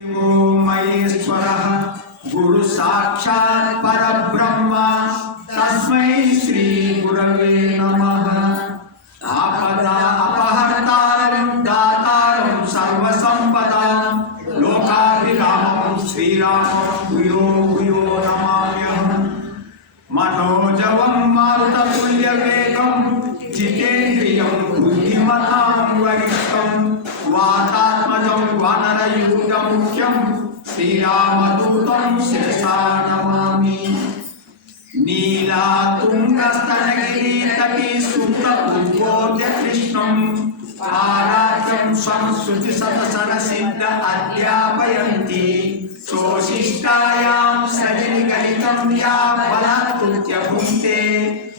महेश्वरः गुरु साक्षात् परब्रह्म तस्मै श्री गुरवे नमः। आपदा अपहर्तारं दातारं सर्वसंपदां लोकाभिरामं श्रीरामं भूयो भूयो नमाम्यहम्। मनोजवं मारुततुल्यवेगं जितेन्द्रियं बुद्धिमतां वरिष्ठं वातात्मजं वानरयूथमुख्यं श्रीरामदूतं शिरसा नमामि। नीलातुङ्गस्तनगिरितटी सुप्तउद्बोध्य कृष्णं पाराख्यं संस्कृतिशतसरसिद्ध अध्यापयन्ति। सोऽशिष्टायां सजनिगलितं या बलात्कृत्य भुङ्क्ते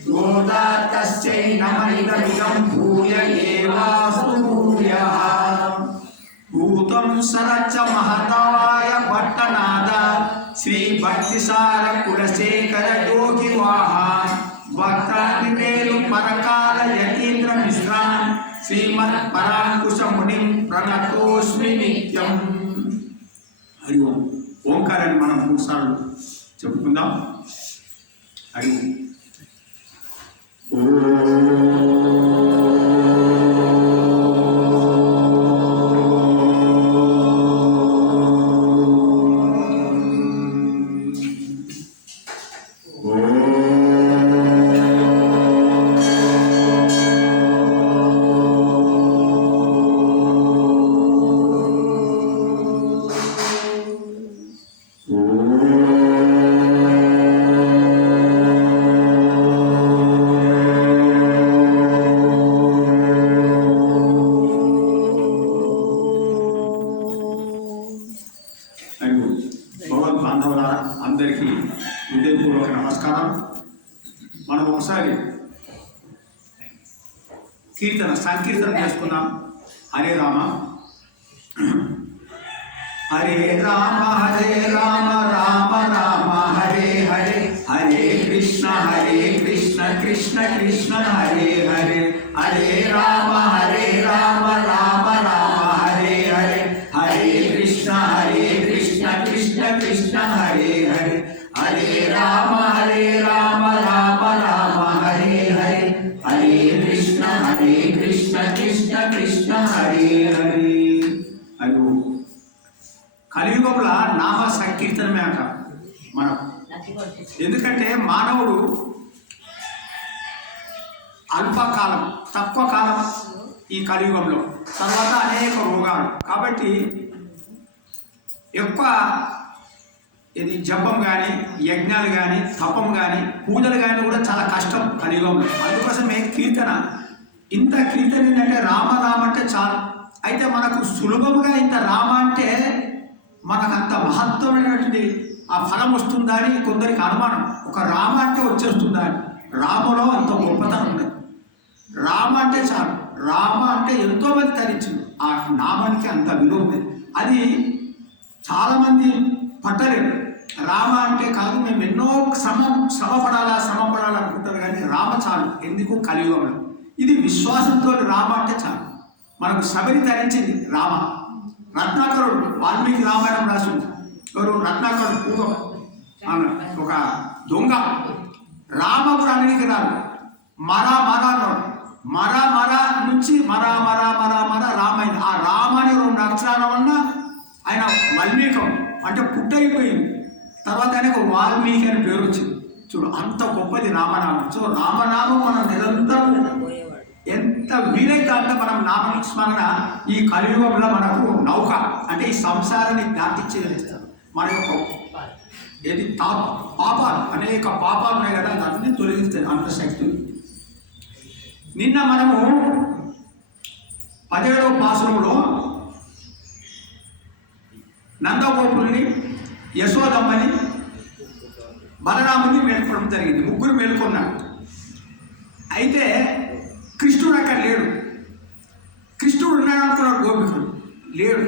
गोदा तस्यै नमः इदमिदं भूय एवास्तु भूयः। भूतं सरच्च महताय भट्टनाद श्री भक्तिसार कुलशेखर योगिवाहान् भक्तानिवेलु परकाल यतीन्द्र मिश्रान् श्रीमत् परांकुश मुनिं प्रणतोस्मि नित्यम्। हरि ओम। ఓంకారాన్ని మనం మూడుసార్లు చెప్పుకుందాం. హరి ఓం. భగవద్ బాంధవులారా అందరికీ హృదయపూర్వక నమస్కారం. మనం ఒకసారి సంకీర్తన చేసుకుందాం. హరే రామ హరే రామ హరే రామ రామ రామ హరే హరే హరే కృష్ణ కృష్ణ కృష్ణ హరే హరే హరే రామ రామ రామ హరే హరే హరే కృష్ణ కృష్ణ కృష్ణ హరే హరే హరే రామ రామ రామ హరే హరే హరే కృష్ణ కృష్ణ కృష్ణ హరే హరే. అయ్యో, కలియుగంలో నామ సంకీర్తనమే అంట మనం. ఎందుకంటే మానవుడు అల్పకాలం, తక్కువ కాలం ఈ కలియుగంలో, తర్వాత అనేక రోగాలు. కాబట్టి ఎక్కువ ఇది జపం కానీ, యజ్ఞాలు కానీ, తపం కానీ, పూజలు కానీ కూడా చాలా కష్టం కలియుగంలో. అందుకోసమే కీర్తన. ఇంత కీర్తన ఏంటంటే రామ రామ అంటే చాలు. అయితే మనకు సులభముగా ఇంత రామ అంటే మనకు అంత మహత్వమైనటువంటి ఆ ఫలం వస్తుందా అని కొందరికి అనుమానం. ఒక రామ అంటే వచ్చేస్తుందా అని. రామలో అంత గొప్పతనం ఉండదు. రామ అంటే చాలు. రామ అంటే ఎంతోమంది తరించింది. ఆ నామానికి అంత విలువ ఉంది. అది చాలామంది పట్టలేరు. రామ అంటే కాదు, మేము ఎన్నో శ్రమపడాలా అనుకుంటారు, కానీ రామ చాలు. ఎందుకు? కలియుగంలో ఇది విశ్వాసంతో రామ అంటే చాలు. మనకు శబరి ధరించింది రామ. రత్నాకరుడు వాల్మీకి రామాయణం రాసింది. ఎవరు? రత్నాకరుడు. పూర్వం ఒక దొంగ. రామ కూడా అన్నిటికీ రాదు. మరా అన్నాడు. మరా నుంచి మరా రామైంది. ఆ రామ అని 2 అక్షరాల వల్ల ఆయన వాల్మీకం అంటే పుట్టయిపోయింది. తర్వాత ఆయనకు వాల్మీకి అని పేరు వచ్చింది. చూడు, అంత గొప్పది రామనామం. సో రామనామం మనం నిరంతరం ఎంత వీలైతే అంత మనం నామస్మరణ ఈ కలియుగంలో మనకు నౌక. అంటే ఈ సంసారాన్ని దాటిచ్చేస్తారు. మన యొక్క ఏది పాపాలు, అనేక పాపాలు ఉన్నాయి కదా, దాన్ని తొలగిస్తుంది అంత శక్తి. నిన్న మనము 17వ పాసురంలో నందగోపుల్ని, యశోదమ్మని, బలరాముని మేల్కొనడం జరిగింది. ముగ్గురు మేల్కొన్నారు. అయితే కృష్ణుడు అక్కడ లేడు. కృష్ణుడు ఉన్నాడు అనుకున్నాడు గోపికుడు, లేడు.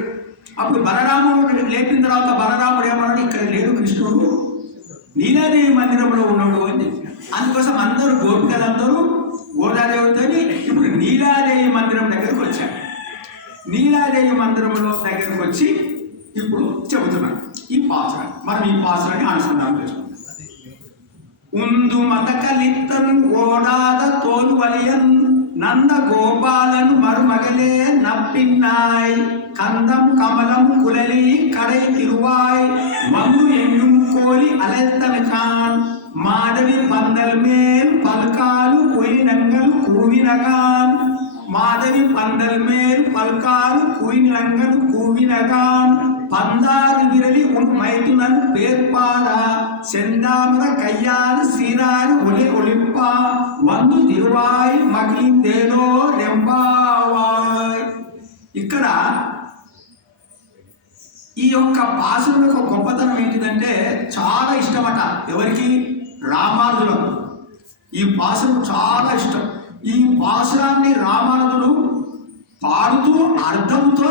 అప్పుడు బలరాముడు లేపిన తర్వాత బలరాముడు ఏమన్నాడు, ఇక్కడ లేడు కృష్ణుడు, నీలాదేవి మందిరంలో ఉన్నాడు అని చెప్పాడు. అందుకోసం అందరూ గోపికలందరూ గోదాదేవితో ఇప్పుడు నీలాదేవి మందిరం దగ్గరకు వచ్చారు. నీలాదేవి మందిరంలో దగ్గరకు వచ్చి ఇప్పుడు ఈ పాసురాన్ని మనం ఈ పాసురాన్ని అనుసంధానం చేసుకుంటాం. ఉందు మత కలిత్తన్ ఓడాద తోలు వలియన్ నంద గోపాలను మరుమగలే నప్పిన్నాయ్ கந்தம் கமலம் குழலி கடை திருவாய் மங்கு எங்கும் கோழி அலைத்தனகான் மாதவி பந்தல் மேல் பல்காலு குயினங்கள் கூவினகான் மாதவி பந்தல் மேல் பல்காலு குயினங்கள் கூவினகான் பந்தாறு விரலி உன் மைத்துனன் பேர்பாடா செந்தாமர கையாறு சீராறு ஒளி ஒளிப்பா வந்து திருவாய் மகிழ்ந்தேனோ రెంబావాయ్. ఇక్కడ ఈ యొక్క పాసురం యొక్క గొప్పతనం ఏంటిదంటే చాలా ఇష్టమట ఎవరికి? రామానుజులకు ఈ పాసురం చాలా ఇష్టం. ఈ పాసురాన్ని రామానుజులు పాడుతూ అర్థంతో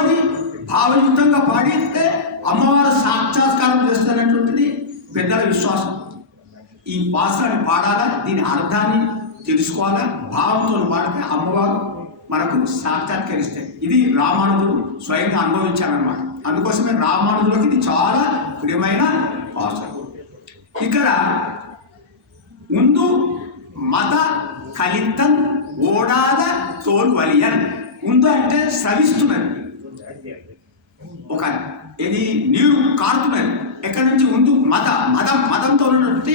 భావయుక్తంగా పాడితే అమ్మవారు సాక్షాత్కారం చేస్తున్నటువంటిది పెద్దల విశ్వాసం. ఈ పాసురాన్ని పాడాలా, దీని అర్థాన్ని తెలుసుకోవాలా, భావంతో పాడితే అమ్మవారు మనకు సాక్షాత్కరిస్తాయి. ఇది రామానుజులు స్వయంగా అనుభవించారన్నమాట. అందుకోసమే రామానుజులకు ఇది చాలా ప్రియమైన పాసురం. ఇక్కడ ముందు మత కలితన్ ఓడాద తోలు వలియన్. ముందు అంటే స్రవిస్తున్నది, ఒక ఇది నీరు కారుతున్నది. ఎక్కడి నుంచి? ముందు మదంతో ఉన్నటువంటి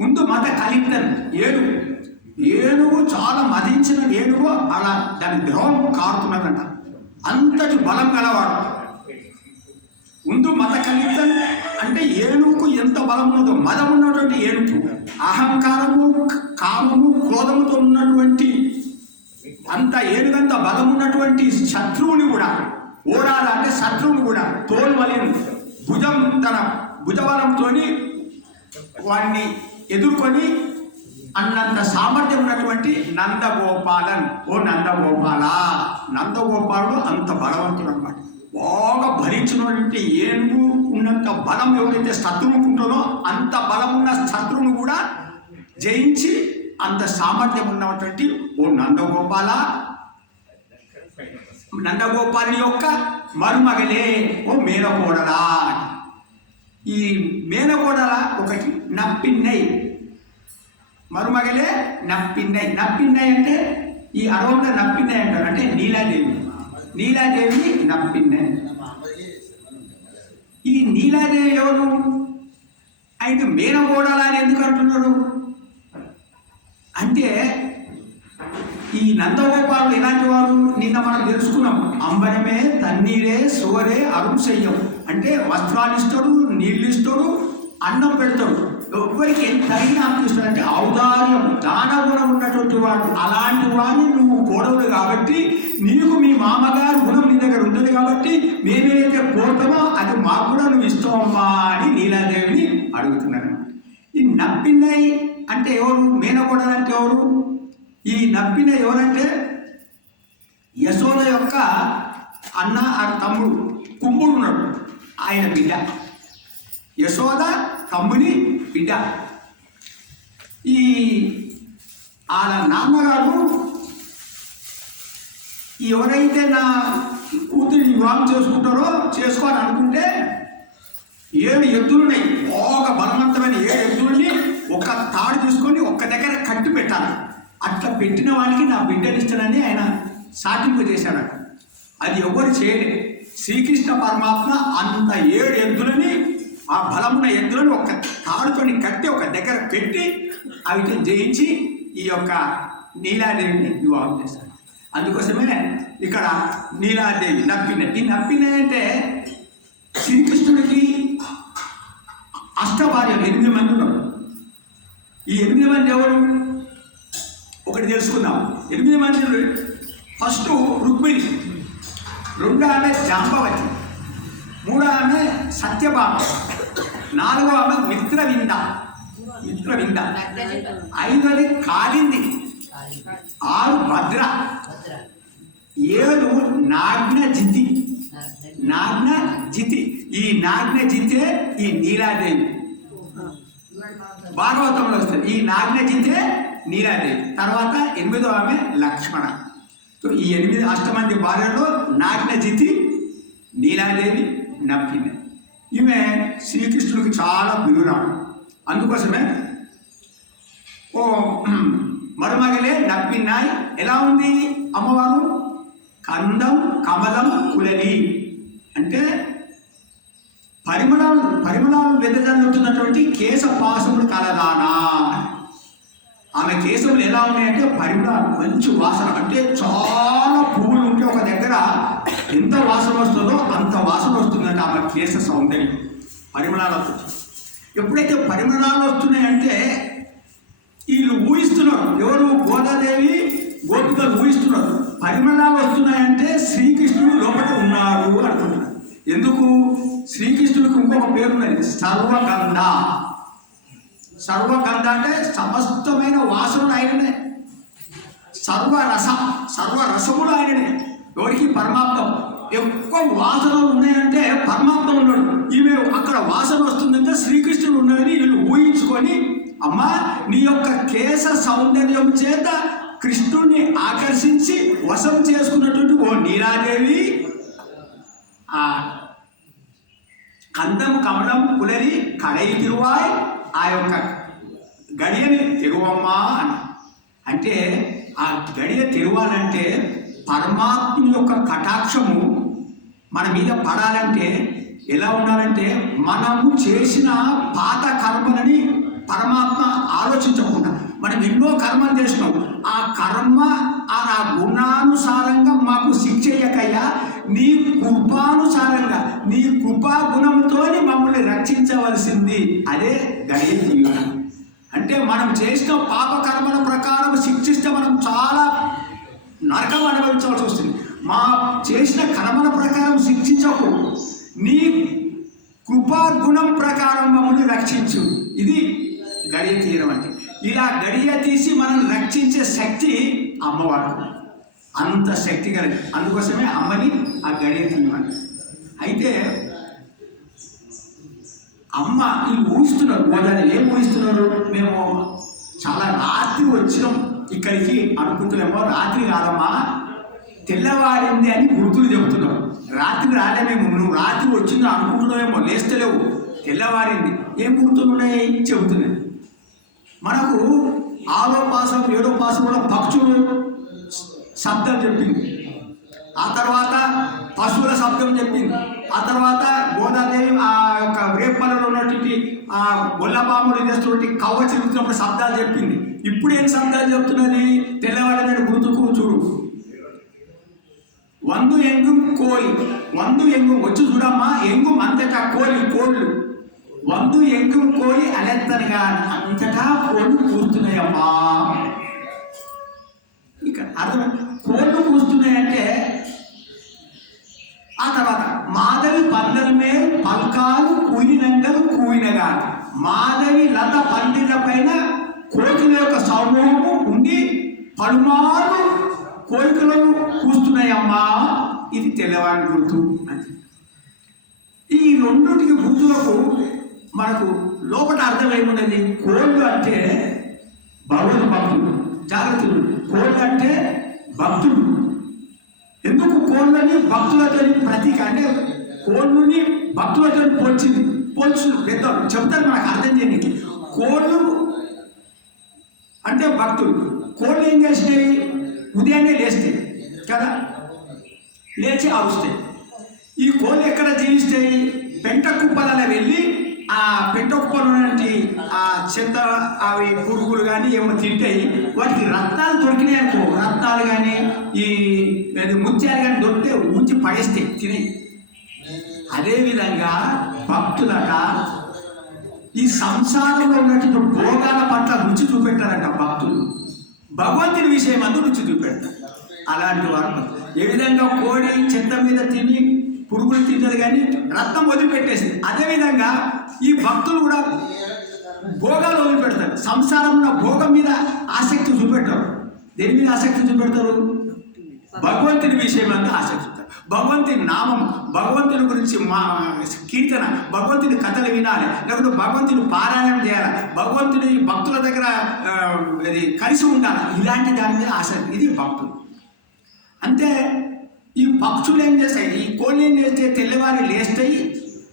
ముందు మత కలితన్ ఏనుగు చాలా మదించిన ఏనుగు అలా దాని ద్రవం కారుతున్నదంట. అంతటి బలం గలవాడు. ముందు మత కలితన్ అంటే ఏనుగుకు ఎంత బలం ఉన్నదో, మదం ఉన్నటువంటి ఏనుగు అహంకారము కామము క్రోధముతో ఉన్నటువంటి అంత ఏనుగంత బలం ఉన్నటువంటి శత్రువుని కూడా ఓడాలంటే శత్రువుని కూడా తోల్వలిని తన భుజబలంతో వాడిని ఎదుర్కొని అన్నంత సామర్థ్యం ఉన్నటువంటి నందగోపాలన్. ఓ నందగోపాలుడు అంత బలవంతుడు అన్నమాట. బాగా భరించినటువంటి ఏనుగు ఉన్నంత బలం ఎవరైతే శత్రువుకు ఉంటుందో అంత బలం ఉన్న శత్రువును కూడా జయించి అంత సామర్థ్యం ఉన్నటువంటి ఓ నందగోపాలుని యొక్క మరుమగలే ఓ మేనకోడలా. ఈ మేనకోడల ఒకటి నప్పిన్నై, మరుమగలే నప్పిన్నై అంటే ఈ అరవంలో నప్పిన్నై అంటారు. అంటే నీలాదేవిని నప్పిన్నై. ఈ నీలాదేవి ఎవరు? అయితే మేనకోడల అని ఎందుకు అంటున్నారు అంటే ఈ నందగోపాలు ఎలాంటి వారు నిన్న మనం తెలుసుకున్నాం. అంబరమే తన్నీరే సోరే అరుణ్ చెయ్యం అంటే వస్త్రాలు ఇస్తాడు, నీళ్ళు ఇస్తాడు, అన్నం పెడతాడు. ఎవరికి ఎంత అయినా అనిపిస్తాడంటే ఔదార్యం, దానగుణం ఉన్నటువంటి వాడు. అలాంటి వాడిని నువ్వు కోడవులు కాబట్టి నీకు మీ మామగారు గుణం నీ దగ్గర ఉంటుంది కాబట్టి మేమేదైతే కోరుతామో అది మాకు కూడా నువ్వు ఇస్తావమ్మా అని నీలాదేవిని అడుగుతున్నాను. ఈ నప్పిన్నై అంటే ఎవరు? మేనకోడలు అంటే ఎవరు? ఈ నప్పిన ఎవరంటే యశోద యొక్క అన్న ఆ తమ్ముడు కుంభుడు ఉన్నాడు, ఆయన బిడ్డ. యశోద తమ్ముని బిడ్డ. ఈ వాళ్ళ నాన్నగారు ఎవరైతే నా కూతురిని వివాహం చేసుకుంటారో చేసుకోవాలని అనుకుంటే 7 ఎద్దులున్నాయి, ఒక బలవంతమైన 7 ఎద్దుల్ని ఒక తాడు తీసుకొని ఒక్క దగ్గర కట్టి పెట్టాలి. అట్లా పెట్టిన వాడికి నా బిడ్డని ఇస్తానని ఆయన సాటింపు చేశాడు. అది ఎవరు చేయలేదు. శ్రీకృష్ణ పరమాత్మ అంత 7 ఎద్దులని, ఆ బలమున్న ఎద్దులను ఒక తాడుతోని కట్టి ఒక దగ్గర పెట్టి అవిటిని జయించి ఈ యొక్క నీలాదేవిని వివాహం చేశాడు. అందుకోసమే ఇక్కడ నీలాదేవి నప్పిన. ఈ నప్పిన అంటే శ్రీకృష్ణుడికి అష్టభార్యలు 8 మంది ఉన్నారు. ఈ 8 మంది ఎవరు ఒకటి తెలుసుకుందాం. 8 మంది. ఫస్ట్ రుక్మిణి, 2వ ఆమె జాంబవతి, 3వ ఆమె సత్యభామ, 4వ ఆమె మిత్రవింద, 5వది కాళింది, 6 భద్ర, 7 నాగ్నజితి. ఈ నాగ్నజితే ఈ నీలాదేవి. భాగవతంలో వస్తుంది ఈ నాగ్నజితే నీలాదేవి. తర్వాత 8వ ఆమె లక్ష్మణ. సో ఈ 8 అష్టమంది భార్యలో నాగ్నజితి, నీలాదేవి, నప్పిన. ఈమె శ్రీకృష్ణుడికి చాలా ప్రియురాలు. అందుకోసమే ఓ మరుమగలే నవ్వినాయి. ఎలా ఉంది అమ్మవారు? కందం కమలం కులలి అంటే పరిమళాలు వెదజల్లుతున్నటువంటి కేశపాసములు కలదానా. ఆమె కేశములు ఎలా ఉన్నాయంటే పరిమళాలు, మంచి వాసన. అంటే చాలా పువ్వులు ఉంటే ఒక దగ్గర ఎంత వాసన వస్తుందో అంత వాసన వస్తుందంటే ఆమె కేశ సౌందర్యం పరిమళాలతో. ఎప్పుడైతే పరిమళాలు వస్తున్నాయంటే వీళ్ళు ఊహిస్తున్నారు, ఎవరు? గోదాదేవి గోపికలు ఊహిస్తున్నారు. పరిమళాలు వస్తున్నాయంటే శ్రీకృష్ణుడు లోపల ఉన్నాడు అనుకుంటున్నారు. ఎందుకు? శ్రీకృష్ణుడికి ఇంకొక పేరు ఉన్నది, సర్వగంధ. సర్వగంధ అంటే సమస్తమైన వాసనలు ఆయననే, సర్వరసములు ఆయననే. ఎవరికి? పరమాత్మ. ఎక్కువ వాసనలు ఉన్నాయంటే పరమాత్మ ఉన్నాడు. ఈమె అక్కడ వాసన వస్తుందంటే శ్రీకృష్ణుడు ఉన్నాడని వీళ్ళు ఊహించుకొని, అమ్మా నీ యొక్క కేశ సౌందర్యం చేత కృష్ణుడిని ఆకర్షించి వశం చేసుకున్నటువంటి ఓ నీలాదేవి, ఆ కందం కమలం కులరి కడై తిరువాయ్, ఆ యొక్క గడియని తెరువమ్మా అని. అంటే ఆ గడియ తెరవాలంటే పరమాత్మ యొక్క కటాక్షము మన మీద పడాలంటే ఎలా ఉండాలంటే మనము చేసిన పాత కర్మలని పరమాత్మ ఆలోచించకుండా, మనం ఎన్నో కర్మలు చేసినాం, ఆ కర్మ ఆ గుణానుసారంగా మాకు శిక్ష చేయకయ్యా, నీ కృపానుసారంగా నీ కృపా గుణంతో మమ్మల్ని రక్షించవలసింది. అదే గడియ జీవితం. అంటే మనం చేసిన పాప కర్మల ప్రకారం శిక్షిస్తే మనం చాలా నరకం అనుభవించవలసి వస్తుంది. మా చేసిన కర్మల ప్రకారం శిక్షించకు, నీ కృపా గుణం ప్రకారం మమ్మల్ని రక్షించు. ఇది గడియ తీయడం అంటే. ఇలా గడియ తీసి మనల్ని రక్షించే శక్తి అమ్మవారు, అంత శక్తి కలిగి. అందుకోసమే అమ్మని ఆ గడియ తీయమంట. అయితే అమ్మ వీళ్ళు ఊహిస్తున్నారు, వాళ్ళు ఏం ఊహిస్తున్నారు? మేము చాలా రాత్రి వచ్చినాం ఇక్కడికి అనుకుంటున్నామో, రాత్రి కాదమ్మా తెల్లవారింది అని గుర్తులు చెబుతున్నాం. రాత్రి రాలేమేమో, నువ్వు రాత్రి వచ్చిందో అనుకుంటున్నావేమో, లేస్తలేవు, తెల్లవారింది. ఏం గుర్తులున్నాయి చెబుతున్నాయి. మనకు 6వ పాసం 7వ పాసం కూడా పక్షులు శబ్దం చెప్పింది, ఆ తర్వాత పశువుల శబ్దం చెప్పింది, ఆ తర్వాత గోదాదేవి ఆ యొక్క రేపల్లలో ఉన్నటువంటి ఆ గొల్లపాములు చేస్తున్నటువంటి కవ్వ చిరుగుతున్నప్పుడు శబ్దాలు చెప్పింది. ఇప్పుడు ఏం శబ్దాలు చెప్తున్నది? తెల్లవారిని గుర్తుకు చూడు. వందు ఎంగు కోలి, వందు ఎంగు వచ్చి చూడమ్మా, ఎంగు అంతటా కోళ్ళు, వందు ఎంగు కోలి అలెత్తనగా అంతటా కోళ్ళు కూస్తున్నాయమ్మా. ఇక అర్థం, కోళ్ళు కూస్తున్నాయంటే ఆ తర్వాత మాధవి పందల మీద పల్కాలు కూయినంగలు కూయినగా, మాధవి లత పందిళ్ళ పైన కోకిల యొక్క సమూహము ఉండి పలుమార్లు కోరికలను కూస్తున్నాయమ్మా. ఇది తెల్లవారి గుర్తు. ఈ రెండుటికి గుర్తులకు మనకు లోపల అర్థం ఏమున్నది? కోళ్ళు అంటే భగవద్ భక్తులు, జాగ్రత్తలు. కోళ్ళు అంటే భక్తులు. ఎందుకు కోళ్ళని భక్తులతో ప్రతీక అంటే కోళ్ళని భక్తులతో పోల్చు పెద్దలు చెప్తారు మనకు అర్థం చేయడానికి. కోళ్ళు అంటే భక్తులు. కోళ్ళు ఏం చేసినాయి? ఉదయాన్నే లేస్తాయి కదా, లేచి అరుస్తాయి. ఈ కోళ్ళు ఎక్కడ జీవిస్తాయి? పెంట కుప్పలలో వెళ్ళి ఆ పెంట కుప్పలు ఉన్నటువంటి ఆ చెత్త అవి పురుగులు కానీ ఏమో తింటాయి. వాటికి రత్నాలు దొరికినాయి అనుకో, రత్నాలు కానీ ఈ ముత్యాలు కానీ దొరికితే ఉంచి పడేస్తాయి తిని. అదేవిధంగా భక్తులట ఈ సంసారంలో ఉన్నటువంటి భోగాల పట్ల రుచి చూపెట్టారంట భక్తులు. భగవంతుని విషయం అందు రుచి చూపెడతారు. అలాంటి వారు ఏ విధంగా కోడి చెత్త మీద తిని పురుగులు తింటది కానీ రక్తం వదిలిపెట్టేసింది, అదేవిధంగా ఈ భక్తులు కూడా భోగాలు వదిలిపెడతారు. సంసారంలో భోగం మీద ఆసక్తి చూపెడతారు. దేని మీద ఆసక్తి చూపెడతారు? భగవంతుని విషయం అంతా ఆసక్తి చూపుతారు. భగవంతుని నామం, భగవంతుని గురించి మా కీర్తన, భగవంతుని కథలు వినాలి, లేకపోతే భగవంతుని పారాయణం చేయాలి, భగవంతుని భక్తుల దగ్గర అది కలిసి ఉండాలి. ఇలాంటి దాని మీద ఆసక్తి. ఇది భక్తులు. అంతే. ఈ పక్షులు ఏం చేస్తాయి? ఈ కోళ్ళు ఏం చేస్తే తెల్లవారి లేస్తాయి,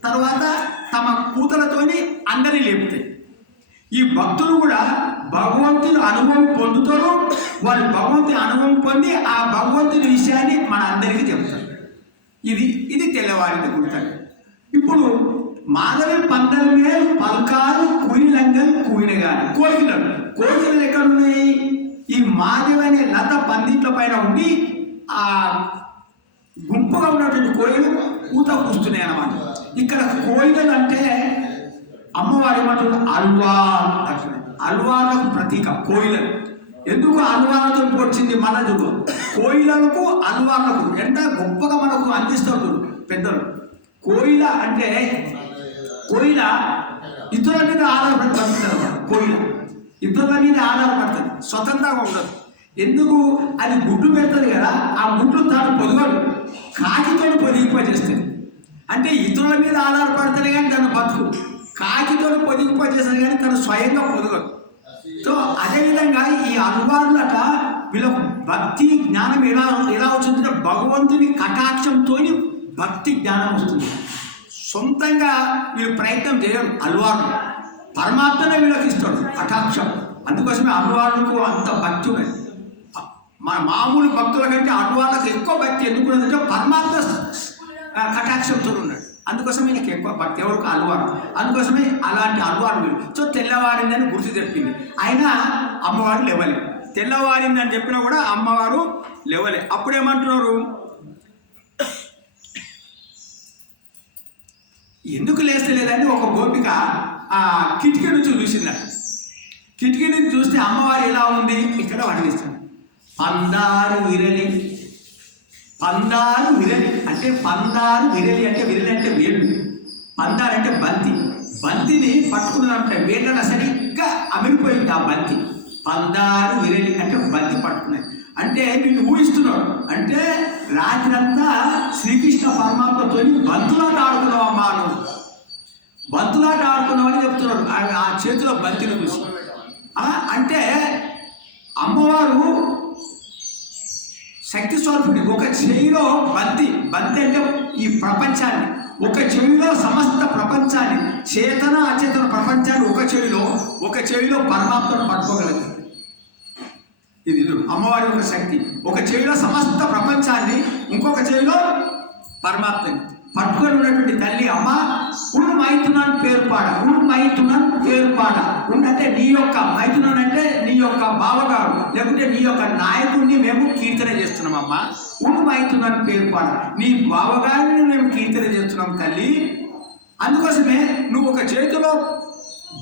తర్వాత తమ కూతలతోని అందరినీ లేపుతాయి. ఈ భక్తులు కూడా భగవంతుని అనుభవం పొందుతారు. వాళ్ళు భగవంతుని అనుభవం పొంది ఆ భగవంతుని విషయాన్ని మన అందరికీ చెప్తారు. ఇది తెల్లవారిని గుర్తారు. ఇప్పుడు మాధవి పందల మీద పల్కాలు కుయిలంగల్ కుయినగాని కోకిలలు ఎక్కడున్నాయి? ఈ మాధవి అనే లత పందిట్ల పైన ఉండి ఆ గుంపుగా ఉన్నటువంటి కోయిలు ఊత కూస్తున్నాయి అన్నమాట. ఇక్కడ కోయిలలు అంటే అమ్మవారి ఏమంటారు? అల్వార్ అంటున్నారు. అల్వార్లకు ప్రతీక కోయిలలు. ఎందుకు అల్వార్లతో వచ్చింది? మన చూడు కోయిలలకు అల్వార్లకు ఎంత గొప్పగా మనకు అందిస్తారు పెద్దలు. కోయిల అంటే కోయిల ఇతరుల మీద ఆధారపడి బతుకుతుంది. కోయిల ఇతరుల మీద ఆధారపడుతుంది, స్వతంత్రంగా ఉండదు. ఎందుకు? అది గుడ్డు పెడుతుంది కదా, ఆ గుడ్లు తాను పొదగడు, కాకితో పొదిగిపోచేస్తుంది. అంటే ఇతరుల మీద ఆధారపడుతుంది కానీ తను బతుకు, కాకితో పొదిగిపోచేస్తుంది కానీ తను స్వయంగా పొదగదు. సో అదేవిధంగా ఈ అనువారులట వీళ్ళకు భక్తి జ్ఞానం ఎలా వచ్చిందంటే భగవంతుని కటాక్షంతో భక్తి జ్ఞానం వస్తుంది. సొంతంగా వీళ్ళు ప్రయత్నం చేయరు. అల్వారు పరమాత్మనే వీళ్ళకి ఇస్తాడు కటాక్షం. అందుకోసమే అల్వారులకు అంత భక్తి ఉన్నది. మన మామూలు భక్తుల కంటే అల్వార్లకు ఎక్కువ భక్తి ఎందుకు ఉన్నదంటే పరమాత్మ కటాక్షంతో ఉన్నాడు. అందుకోసమే నీకు ఎక్కువ భక్తి. ఎవరికి? అల్వారు. అందుకోసమే అలాంటి అల్వారు వీళ్ళు. సో తెల్లవారిందని గుర్తు చెప్పింది. అయినా అమ్మవారు లేవలే. తెల్లవారిందని చెప్పినా కూడా అమ్మవారు లేవలే. అప్పుడేమంటున్నారు? ఎందుకు లేస్తలేదని ఒక గోపిక ఆ కిటికీ నుంచి చూసిందట. కిటికీ నుంచి చూస్తే అమ్మవారు ఎలా ఉంది ఇక్కడ వర్ణిస్తుంది. పందారు విరలి, పందారు విరలి అంటే పందారు విరలి అంటే విరలి అంటే వేళ్ళు, పందారు అంటే బంతి. బంతిని పట్టుకున్నారంటే వేళ్ళ సరిగ్గా అమిరిపోయింది ఆ బంతి. పందారు విరలి అంటే బంతి పట్టుకున్నది. అంటే వీళ్ళు ఊహిస్తున్నాడు అంటే రాత్రంతా శ్రీకృష్ణ పరమాత్మతో బంతులాట ఆడుకున్నావమ్మా, నువ్వు బంతులాట ఆడుకున్నావని చెప్తున్నాడు ఆ చేతిలో బంతిని చూసి. అంటే అమ్మవారు శక్తి స్వరూపిణి. ఒక చెవిలో బంతి అంటే ఈ ప్రపంచాన్ని, ఒక చెవిలో సమస్త ప్రపంచాన్ని, చేతన అచేతన ప్రపంచాన్ని ఒక చెవిలో పరమాత్మను పట్టుకోగలదు. ఇది అమ్మవారి యొక్క శక్తి. ఒక చెవిలో సమస్త ప్రపంచాన్ని, ఇంకొక చెవిలో పరమాత్మని పట్టుకొని ఉన్నటువంటి తల్లి అమ్మ ఉండు మైతునాన్ పేరుపాడ, ఉండు మైతునాన్ పేరుపాడ. ఉండంటే నీ యొక్క మైతునాన్ అంటే నీ యొక్క బావగారు లేకుంటే నీ యొక్క నాయకుడిని మేము కీర్తన చేస్తున్నాం అమ్మ. ఉండు మైతునాన్ పేరుపాడ, నీ బావగారిని మేము కీర్తన చేస్తున్నాం తల్లి. అందుకోసమే నువ్వు ఒక చేతిలో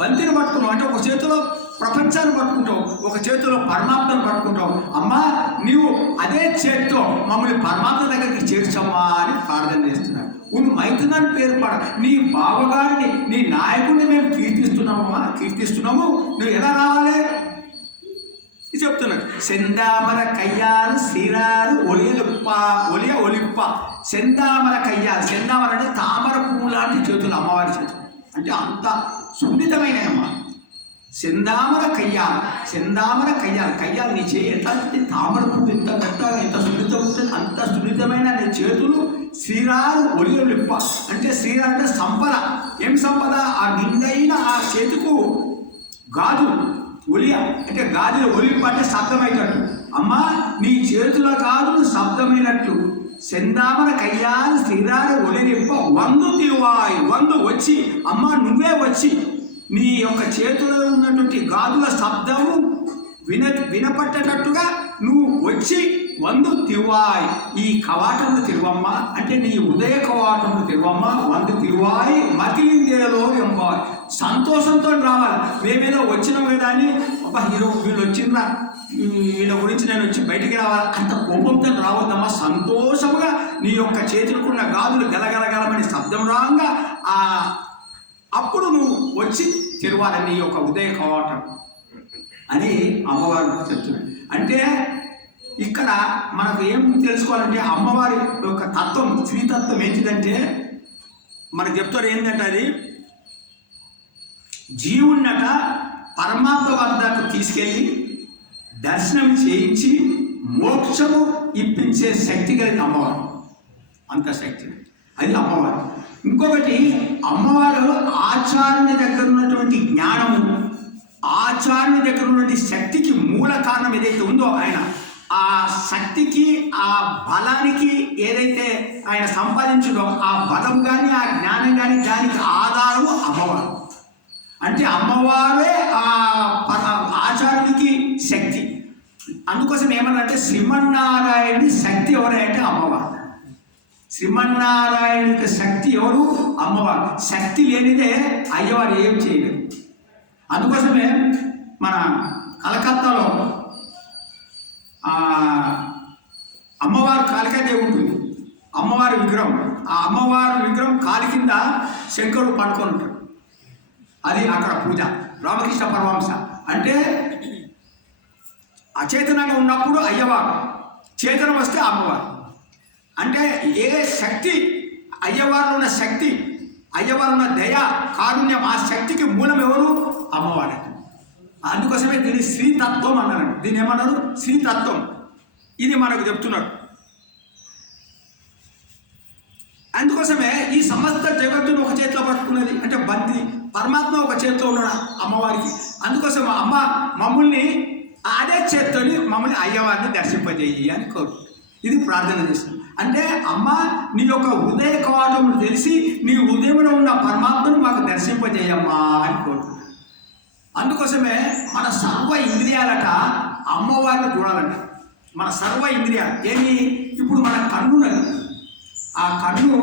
బంతిని పట్టుకున్నావు అంటే ఒక చేతిలో ప్రపంచాన్ని పట్టుకుంటావు, ఒక చేతిలో పరమాత్మను పట్టుకుంటావు. అమ్మా నీవు అదే చేతితో మమ్మల్ని పరమాత్మ దగ్గరికి చేర్చమ్మా అని ప్రార్థన చేస్తున్నావు. నువ్వు మైతునాన్ని పేరు పాడ, నీ బావగారిని నీ నాయకుడిని మేము కీర్తిస్తున్నాము. నువ్వు ఎలా రావాలి చెప్తున్నాడు. సెందామర కయ్యాలు శ్రీరారు ఒలిప్ప సెందామర కయ్యాలు. సెందామర అంటే తామర పువ్వు లాంటి చేతులు అమ్మవారి చేతులు, అంటే అంత సున్నితమైన అమ్మ. సెందామర కయ్యాలు నీ చేయి ఎట్లా తామర పువ్వు ఎంత మెత్తగా ఎంత సున్నితం ఉంటుంది, అంత సున్నితమైన నీ చేతులు. శ్రీరారు ఒలిప్ప అంటే శ్రీరారు అంటే సంపద. ఏం సంపద? ఆ నిండైన ఆ చేతికు గాజు ఒలియ అంటే గాజులు ఒలిప్ప అంటే శబ్దమైనట్టు. అమ్మ నీ చేతుల గాజులు శబ్దమైనట్లు. సెందామర కయ్యాలు శ్రీరారు ఒలిప్ప వందు తిరువాయి, వందు వచ్చి అమ్మ నువ్వే వచ్చి నీ యొక్క చేతిలో ఉన్నటువంటి గాజుల శబ్దము వినపట్టేటట్టుగా నువ్వు వచ్చి వందు తిరువాయి, ఈ కవాటములు తిరువమ్మ అంటే నీ ఉదయ కవాటములు తిరువమ్మ. వందు తిరువాయి మతిలిందేలో ఎంబాయి, సంతోషంతో రావాలి. మేమేదో వచ్చినాం కదా అని వీళ్ళు వచ్చిందా వీళ్ళ గురించి నేను వచ్చి బయటికి రావాలి అంత కోపంతో రావద్దమ్మా. సంతోషంగా నీ యొక్క చేతులకున్న గాజులు గలగలగలమని శబ్దం రాగా అప్పుడు నువ్వు వచ్చి తిరువాలి నీ యొక్క ఉదయ కవాటం అని అమ్మవారు చెప్తున్నాడు. అంటే ఇక్కడ మనకు ఏం తెలుసుకోవాలంటే అమ్మవారి యొక్క తత్వం, శ్రీతత్వం ఏంటిదంటే మనకు చెప్తారు ఏంటంటే అది జీవున్నట పరమాత్మ వద్దకు తీసుకెళ్ళి దర్శనం చేయించి మోక్షము ఇప్పించే శక్తి కలిగిన అమ్మవారు. అంత శక్తి. అది అమ్మవారు. ఇంకొకటి, అమ్మవారు ఆచార్యుని దగ్గర ఉన్నటువంటి జ్ఞానము, ఆచార్యుని దగ్గర ఉన్నటువంటి శక్తికి మూల కారణం ఏదైతే ఉందో ఆయన ఆ శక్తికి ఆ బలానికి ఏదైతే ఆయన సంపాదించిందో ఆ బలం కానీ ఆ జ్ఞానం కానీ దానికి ఆధారము అమ్మవారు. అంటే అమ్మవారే ఆ ఆచార్యునికి శక్తి. అందుకోసం ఏమన్నంటే శ్రీమన్నారాయణుడి శక్తి ఎవరంటే అమ్మవారు. శ్రీమన్నారాయణుడికి శక్తి ఎవరు? అమ్మవారు. శక్తి లేనిదే అయ్యవారు ఏం చేయలేదు. అందుకోసమే మన కలకత్తాలో అమ్మవారు కాళికాదేవి ఉంటుంది, అమ్మవారి విగ్రహం. ఆ అమ్మవారి విగ్రహం కాలి కింద శంకరుడు పడుకొని ఉంటాడు. అది అక్కడ పూజ. రామకృష్ణ పరమహంస అంటే అచేతనంగా ఉన్నప్పుడు అయ్యవారు, చేతనం వస్తే అమ్మవారు. అంటే ఏ శక్తి, అయ్యవారిలో ఉన్న శక్తి, అయ్యవారు ఉన్న దయ కారుణ్యం, ఆ శక్తికి మూలం ఎవరు? అమ్మవారు. అందుకోసమే దీన్ని శ్రీతత్వం అన్నారు. దీన్ని ఏమన్నారు? శ్రీతత్వం. ఇది మనకు చెప్తున్నాడు. అందుకోసమే ఈ సమస్త జగత్తును ఒక చేతిలో పట్టుకున్నది అంటే బంతి, పరమాత్మ ఒక చేతిలో ఉన్నాడు అమ్మవారికి. అందుకోసం అమ్మ మమ్మల్ని అదే చేత్తోని మమ్మల్ని అయ్యవారిని దర్శింపజేయి అని కోరు. ఇది ప్రార్థన చేస్తుంది. అంటే అమ్మ నీ యొక్క హృదయ కవాటమును తెలిసి నీ హృదయంలో ఉన్న పరమాత్మను మాకు దర్శింపజేయమ్మా అని కోరుతున్నాడు. అందుకోసమే మన సర్వ ఇంద్రియాలట అమ్మవారిని చూడాలంట. మన సర్వ ఇంద్రియాలు ఏమి? ఇప్పుడు మన కన్ను ఉన్నది, ఆ కన్ను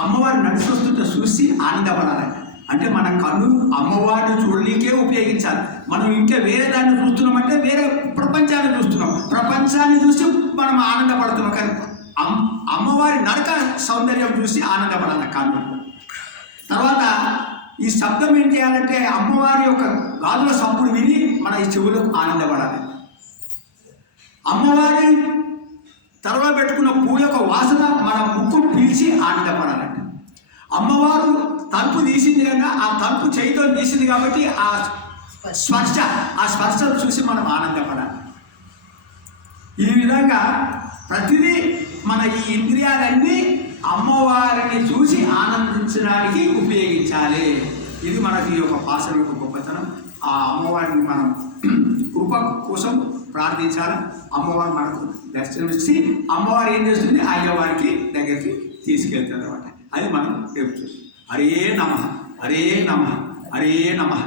అమ్మవారిని నడిచి వస్తుంటే చూసి ఆనందపడాలంట. అంటే మన కన్ను అమ్మవారిని చూడడానికే ఉపయోగించాలి. మనం ఇంకా వేరే దాన్ని చూస్తున్నామంటే వేరే ప్రపంచాన్ని చూస్తున్నాం, ప్రపంచాన్ని చూసి మనం ఆనందపడుతున్నాం. కానీ అమ్మవారి నడక సౌందర్యం చూసి ఆనందపడాలి కన్ను. తర్వాత ఈ శబ్దం ఏం చేయాలంటే అమ్మవారి యొక్క గాజుల సప్పుడు విని మన ఈ చెవులు ఆనందపడాలి. అమ్మవారి తర్వాత పెట్టుకున్న పూల యొక్క వాసన మన ముక్కు పీల్చి ఆనందపడాలండి. అమ్మవారు తలుపు తీసింది కనుక ఆ తలుపు చేయితో తీసింది కాబట్టి ఆ స్పర్శను చూసి మనం ఆనందపడాలి. ఈ విధంగా ప్రతిదీ మన ఈ ఇంద్రియాలన్నీ అమ్మవారిని చూసి ఆనందించడానికి ఉపయోగించాలి. ఇది మనకి ఈ యొక్క భాషల యొక్క గొప్పతనం. ఆ అమ్మవారిని మనం కృప కోసం ప్రార్థించాలి. అమ్మవారు మనకు దర్శనమిచ్చి అమ్మవారు ఏం చేస్తుంది? అయ్యవారికి దగ్గరికి తీసుకెళ్తుంది అనమాట. అది మనం రేపు చూస్తాం. హరే నమః, హరే నమః, హరే నమః.